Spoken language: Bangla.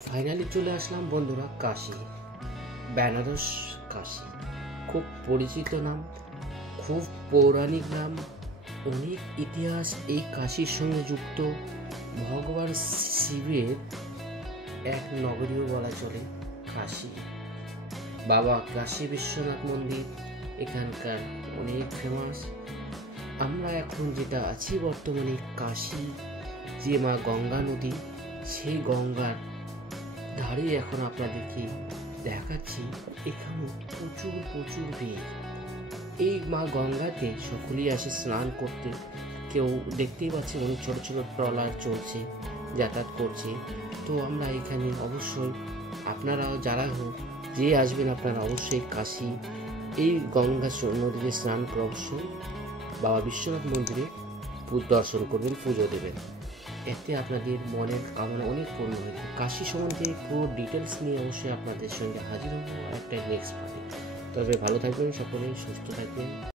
ফাইনালি চলে আসলাম বন্ধুরা কাশী, বেনারস। কাশী খুব পরিচিত নাম, খুব পৌরাণিক নাম, অনেক ইতিহাস এই কাশীর সঙ্গে যুক্ত। ভগবান শিবের এক নগরীও বলা চলে কাশী। বাবা কাশী বিশ্বনাথ মন্দির এখানকার অনেক ফেমাস। আমরা এখন যেটা আছি বর্তমানে কাশী, যে মা গঙ্গা নদী, সেই গঙ্গার ধারে এখন আপনাদেরকে দেখাচ্ছি। এখানে প্রচুর প্রচুর ভিড়। এই মা গঙ্গাতে সকলেই আসে স্নান করতে। কেউ দেখতেই পাচ্ছে অনেক ছোট ছোট ট্রলার চলছে, যাতায়াত করছে। তো আমরা এখানে অবশ্যই আপনারাও যারা হোক যে আসবেন, আপনারা অবশ্যই কাশী এই গঙ্গা নদীতে স্নান করে অবশ্যই বাবা বিশ্বনাথ মন্দিরে দর্শন করবেন, পুজো দেবেন। এতে আপনাদের মনের কামনা অনেক পূর্ণ হবে। কাশী সম্বন্ধে পুরো ডিটেলস নিয়ে অবশ্যই আপনাদের সঙ্গে হাজির হবো একটা নেক্সট পার্টি। তবে ভালো থাকবেন সকলেই, সুস্থ থাকবেন।